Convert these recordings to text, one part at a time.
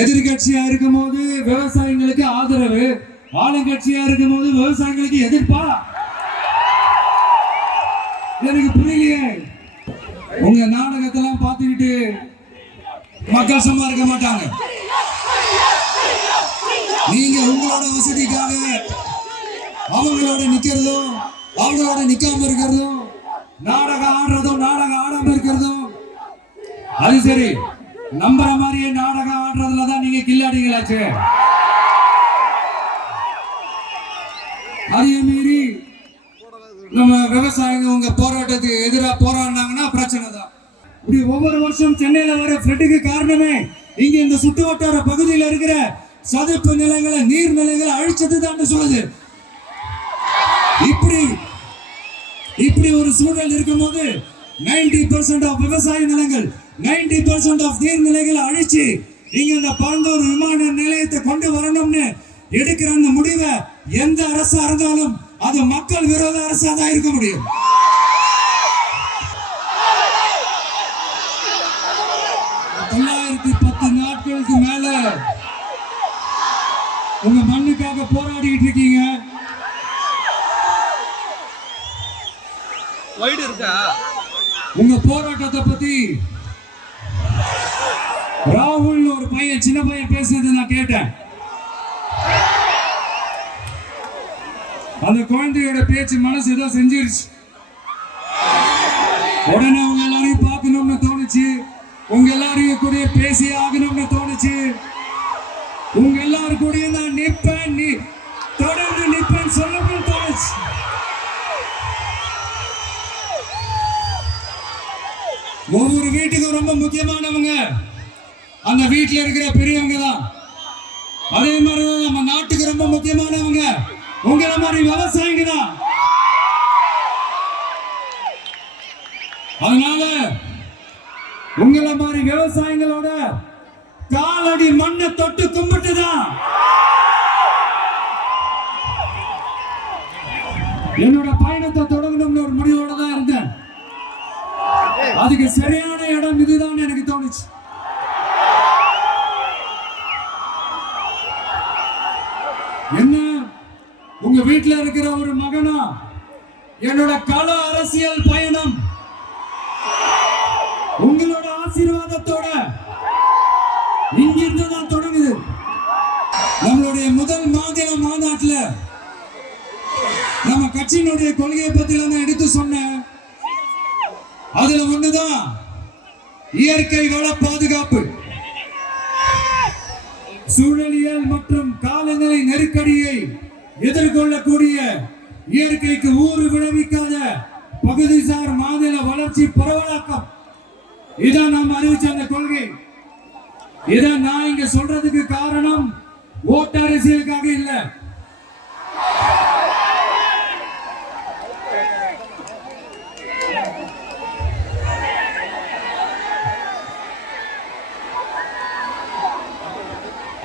எதிர்கட்சியா இருக்கும் போது விவசாயிகளுக்கு ஆதரவு, ஆளுங்கட்சியா இருக்கும் போது விவசாயிகளுக்கு எதிர்ப்பா? எனக்கு புரியலையே. உங்க நாடகத்தெல்லாம் பார்த்துக்கிட்டு மக்கள் சும்மா இருக்க மாட்டாங்க. நீங்க உங்களோட வசதிக்காக அவங்களோட நிக்கிறதும் அவங்களோட நிக்காம இருக்கிறதும், நாடகம் ஆடுறதும் நாடகம் ஆடாம இருக்கிறதும், அது சரி. நம்புற மாதிரியே நாடகம் ஆடுறதுலதான் நீங்க கில்லாடிங்களாச்சு. அதையும் மீறி நம்ம விவசாயிங்க உங்க போராட்டத்துக்கு எதிராக போராடினாங்கன்னா பிரச்சனை தான். இப்படி ஒவ்வொரு வருஷம் சென்னையில வர ஃப்ளட்டுக்கு காரணமே இங்க இந்த சுற்று வட்டார பகுதியில் இருக்கிற சதுப்பு நிலங்களை, நீர்நிலைகளை அழிச்சது தான் சொல்லுது. இப்படி ஒரு சூழல் இருக்கும்போது 90% ஆஃப் விவசாய நிலங்கள், 90% ஆஃப் நீர்நிலைகளை அழிச்சு இங்க இந்த பரந்தூர் விமான நிலையத்தை கொண்டு வரணும்னு எடுக்கிற அந்த முடிவை எந்த அரசா இருந்தாலும் அது மக்கள் விரோத அரசா தான் இருக்க முடியும். நாட்களுக்கு மேல உங்க மண்ணுக்காக போராடிட்டு இருக்கீங்க. உங்க போராட்டத்தை பத்தி ராகுல் ஒரு பையன், சின்ன பையன் பேசுனதை நான் கேட்டேன். அந்த குழந்தையோட பேச்சு மனசு ஏதோ செஞ்சிருச்சு. உடனே உங்க எல்லாரையும் பார்க்கணும்னு தோணுச்சு, உங்க எல்லாரையும் கூட பேசி ஆகணும்னு தோணுச்சு. உங்க எல்லாரும் கூட நான் நிப்பேன், நீ தொடர்ந்து நிப்பேன் சொல்லணும்னு தோணுச்சு. ஒவ்வொரு வீட்டுக்கும் ரொம்ப முக்கியமானவங்க அந்த வீட்டுல இருக்கிற பெரியவங்க தான். அதே மாதிரிதான் நம்ம நாட்டுக்கு ரொம்ப முக்கியமானவங்க உங்களை மாதிரி விவசாயிங்க தான். அதனால உங்களை மாதிரி விவசாயிகளோட காலடி மண்ணை தொட்டு கும்பிட்டுதான் என்னோட பயணத்தை தொடங்கணும்னு ஒரு முடிவோட தான் இருந்தேன். அதுக்கு சரியான இடம் இதுதான் எனக்கு தோணுச்சு. என்ன, உங்க வீட்டுல இருக்கிற ஒரு மகனா என்னோட கள அரசியல் பயணம் உங்களோட ஆசீர்வாதத்தோட இங்கிருந்து தான் தொடங்குது. நம்மளுடைய முதல் மாநில மாநாட்டுல நம்ம கட்சியினுடைய கொள்கையை பத்தி நான் எடுத்து சொன்னேன். அதுல ஒண்ணுதான் இயற்கை வள பாதுகாப்பு. சூழலியல் மற்றும் காலநிலை நெருக்கடியை எதிர்கொள்ளக்கூடிய, இயற்கைக்கு ஊறு விளைவிக்காத பகுதிசார் மாநில வளர்ச்சி பரவலாக்கம், இதான் நாம் அறிவிச்ச அந்த கொள்கை. இதை நான் இங்க சொல்றதுக்கு காரணம் ஓட்டு அரசியலுக்காக இல்ல.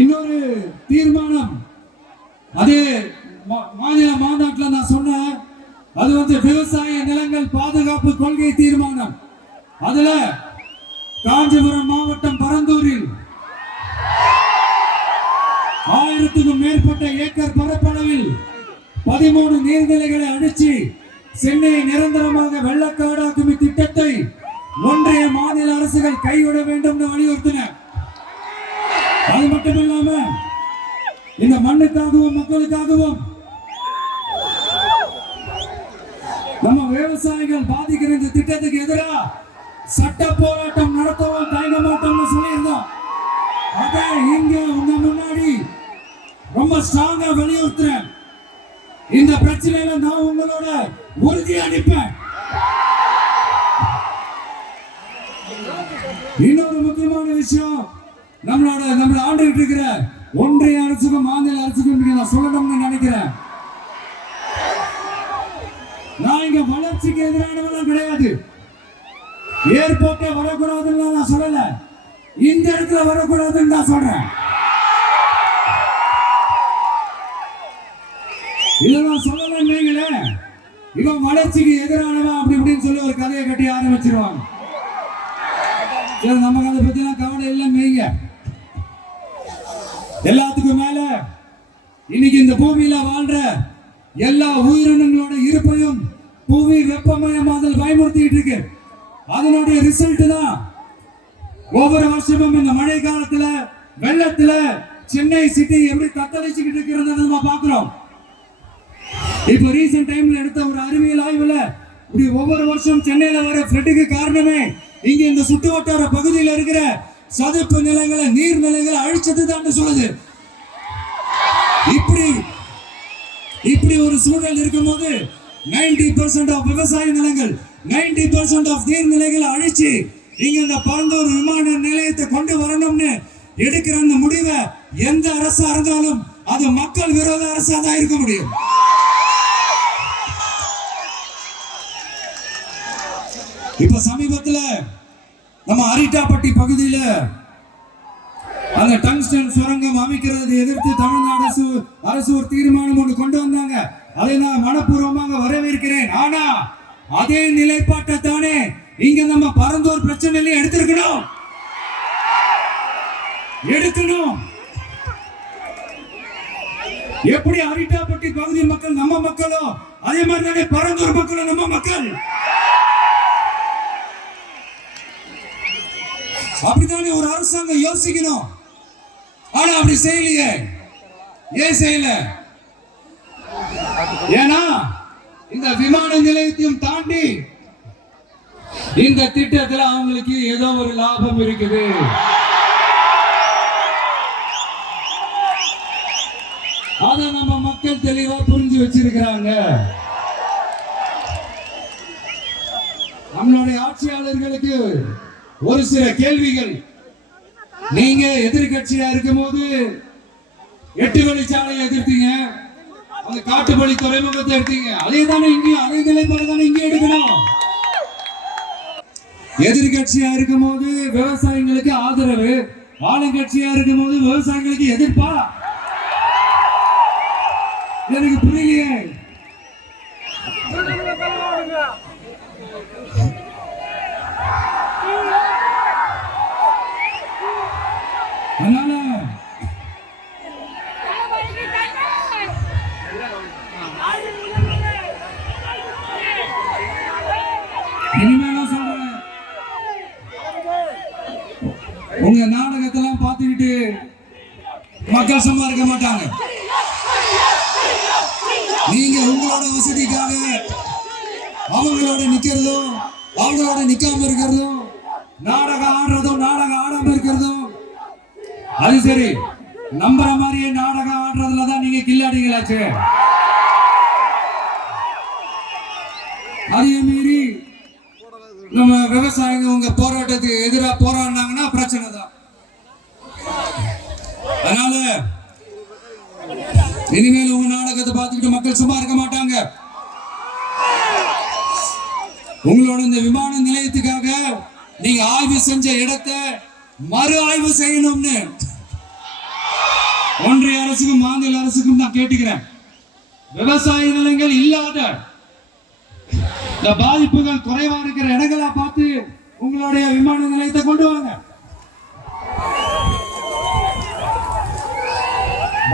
இன்னொரு தீர்மானம் அதே மாநில மாநாட்டில் நான் சொன்னேன். அது விவசாய நிலங்கள் பாதுகாப்பு கொள்கை தீர்மானம். அதுல காஞ்சிபுரம் மாவட்டம் பரந்தூரில் 1000க்கும் மேற்பட்ட ஏக்கர் பரப்பளவில் 13 நீர்நிலைகளை அடிச்சு சென்னையை நிரந்தரமாக வெள்ளக்காடாக்கும் திட்டத்தை ஒன்றிய மாநில அரசுகள் கைவிட வேண்டும் வலியுறுத்தின. அது மட்டுமில்லாம இந்த மண்ணுக்காகவும் மக்களுக்காகவும் நம்ம விவசாயிகள் பாதிக்கிற இந்த திட்டத்துக்கு எதிராக சட்ட போராட்டம் நடத்தவும் தயங்க மாட்டோம்னு சொல்லியிருந்தோம். அதை இங்க உங்க முன்னாடி ரொம்ப ஸ்ட்ராங்கா வலியுறுத்துறேன். இந்த பிரச்சனையில நான் உங்களோட உறுதி அளிப்பேன். இன்னொரு முக்கியமான விஷயம், நம்மள ஆண்டுகிட்டு இருக்கிற ஒன்றிய அரசுக்கும் மாநில அரசுக்கும் நான் சொல்லணும்னு நினைக்கிறேன். நான் இங்க வளர்ச்சிக்கு எதிரானவெல்லாம் கிடையாது. ஏர்போர்ட்டே வரக்கூடாதுன்னு நான் சொல்லல, இந்த இடத்துல வரக்கூடாதுன்னு நான் சொல்றேன். இதெல்லாம் சொல்லலன்னீங்களே, இவன் வளர்ச்சிக்கு எதிரானவன் அப்படி இப்படின்னு சொல்லி ஒரு கதையை கட்டி ஆரம்பிச்சிருவாங்க. நமக்கு அதை பத்தி கவலை இல்லை. எல்லாத்துக்கும் மேல இன்னைக்கு இந்த பூமியில வாழ்ற எல்லா உயிரினங்களோட இருப்பையும் புவி வெப்பமயமாதல் பயமுறுத்திட்டு இருக்கு. அதனுடைய ரிசல்ட் தான் ஒவ்வொரு வருஷமும் இந்த மழை காலத்துல வெள்ளத்துல சென்னை சிட்டி எப்படி தத்தளிச்சுக்கிட்டு இருக்கிறத நம்ம பாக்குறோம். இப்ப ரீசன்ட் டைம்ல எடுத்த ஒரு அறிவியல் ஆய்வுல இப்படி ஒவ்வொரு வருஷம் சென்னையில வர ஃப்ளட்டுக்கு காரணமே இங்க இந்த சுற்று வட்டார பகுதியில் இருக்கிற சதுப்பு நிலங்களை நீர்நிலைகளை அழிச்சது தான் சொல்லுது. இப்படி ஒரு சூழல் இருக்கும்போது 90% ஆஃப் விவசாய நிலங்கள் 90% ஆஃப் நீர்நிலைகளை அழிச்சு இங்க இந்த பரந்தூர் விமான நிலையத்தை கொண்டு வரணும்னு எடுக்கிற அந்த முடிவை எந்த அரசா இருந்தாலும் அது மக்கள் விரோத அரசா தான் இருக்க முடியும். இப்ப சமீபத்துல நம்ம அரிட்டாப்பட்டி பகுதியில அந்த டங்ஸ்டன் சுரங்கம் அமைக்கிறது எதிர்த்து தமிழ்நாடு அரசு ஒரு தீர்மானம் ஒன்று கொண்டு வந்தாங்க. அதை நான் மனப்பூர்வமாக வரவேற்கிறேன். ஆனா அதே நிலைப்பாட்டை தானே இங்க நம்ம பரந்தூர் பிரச்சனையில எடுக்கணும். எப்படி அரிட்டாப்பட்டி பகுதி மக்கள் நம்ம மக்களோ அதே மாதிரி தானே பரந்தூர் மக்களும் நம்ம மக்கள். அப்படித்தானே ஒரு அரசாங்கம் யோசிக்கணும். ஆனா அப்படி செய்யலையே. ஏன் செய்யல? ஏன்னா இந்த விமான நிலையத்தையும் தாண்டி இந்த திட்டத்தில் அவங்களுக்கு ஏதோ ஒரு லாபம் இருக்குது. அத நம்ம மக்கள் தெளிவா புரிஞ்சு வச்சிருக்கிறாங்க. நம்மளுடைய ஆட்சியாளர்களுக்கு ஒரு சில கேள்விகள். நீங்க எதிர்கட்சியா இருக்கும் போது 8 வழிச்சாலையை எதிர்த்தீங்க, அந்த காட்டுப்பள்ளி துறைமுகத்தை எடுத்தீங்க. அதே தானே இங்கேயும் அதே நிலைப்பாடு தானே இங்கே எடுக்கணும். எதிர்கட்சியா இருக்கும் போது விவசாயிகளுக்கு ஆதரவு, ஆளுங்கட்சியா இருக்கும் போது விவசாயிகளுக்கு எதிர்ப்பா? எனக்கு புரியலையே. அதனால இனிமேலாம் சொல்றேன், உங்க நாடகத்தெல்லாம் பார்த்துக்கிட்டு மக்கள் சும்மா இருக்க மாட்டாங்க. நீங்க உங்களோட வசதிக்காக அவங்களோட நிக்கிறதும் அவங்களோட நிக்காம இருக்கிறதும் நாடகம் ஆடுறதும் நாடகம் ஆடாம இருக்கிறதும் அது சரி. நம்புற மாதிரியே நாடகம் ஆடுறதுலதான் நீங்க கில்லாடிங்களாச்சு. அதையும் மீறி நம்ம விவசாயிங்க உங்க போராட்டத்துக்கு எதிராக போராடினாங்கன்னா பிரச்சனை தான். அதனால இனிமேல் உங்க நாடகத்தை பார்த்துக்கிட்டு மக்கள் சும்மா இருக்க மாட்டாங்க. உங்களோட இந்த விமான நிலையத்துக்காக நீங்க ஆய்வு செஞ்ச இடத்தை மறு ஆய்வு செய்யணும்னு ஒன்றிய அரசுக்கும் மாநில அரசுக்கும் நான் கேட்டுக்கிறேன். விவசாய நிலங்கள் இல்லாத இந்த பாதிப்புகள் குறைவா இருக்கிற இடங்களா பார்த்து உங்களுடைய விமான நிலையத்தை கொண்டு வாங்க.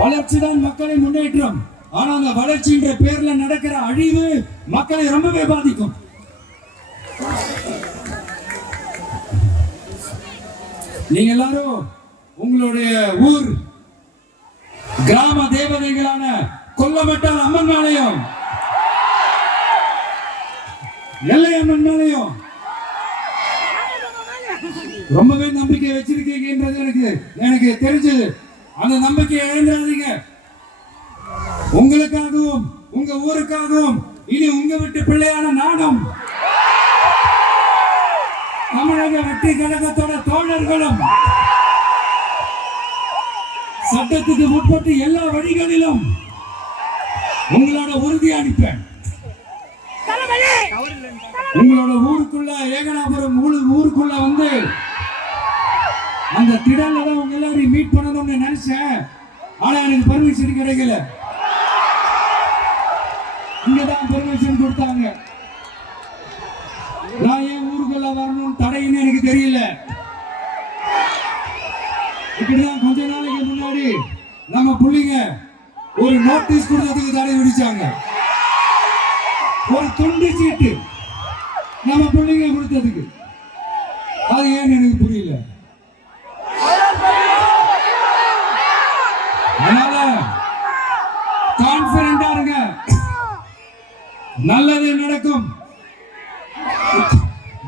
வளர்ச்சி தான் மக்களின் முன்னேற்றம். ஆனா அந்த வளர்ச்சின்ற பேர்ல நடக்கிற அழிவு மக்களை ரொம்பவே பாதிக்கும். நீங்க எல்லாரும் உங்களுடைய ஊர் கிராம தேவதைகளான கொல்லமட்டால் அம்மன் மேலையும் எல்லை அம்மன் மேலையும் ரொம்பவே நம்பிக்கை வச்சிருக்கீங்கன்றது எனக்கு தெரிஞ்சது. அந்த நம்பிக்கையை இழந்துடாதீங்க. உங்களுக்காகவும் உங்க ஊருக்காகவும் இனி உங்க வீட்டு பிள்ளையான நானும் தமிழக வெற்றி கழகத்தோட தோழர்களும் சட்டத்துக்கு முற்பட்டு எல்லா வழிகளிலும் உங்களோட உறுதி அளிப்பேன். உங்களோட ஊருக்குள்ள ஏகனாபுரம் ஊருக்குள்ள வந்து அந்த திடல்ல தான் உங்க எல்லாரையும் மீட் பண்ணணும்னு நினைச்சேன். ஆனா எனக்கு பர்மிஷன் கிடைக்கல. இங்கதான் பர்மிஷன் கொடுத்தாங்க. நான் ஏன் ஊருக்குள்ள வரணும் தடைன்னு எனக்கு தெரியல. இப்படிதான் கொஞ்ச நாளைக்கு முன்னாடி நம்ம புள்ளிங்க ஒரு நோட்டீஸ் கொடுத்ததுக்கு தடை விதிச்சாங்க. ஒரு துண்டு சீட்டு நம்ம புள்ளிங்க கொடுத்ததுக்கு. அது ஏன்னு எனக்கு புரியல. அதனால கான்பிடண்டா இருங்க, நல்லது நடக்கும்,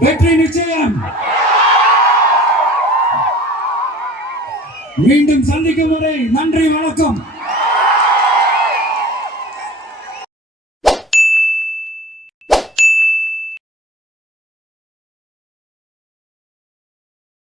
வெற்றி நிச்சயம். மீண்டும் சந்திக்கும் வரை நன்றி, வணக்கம்.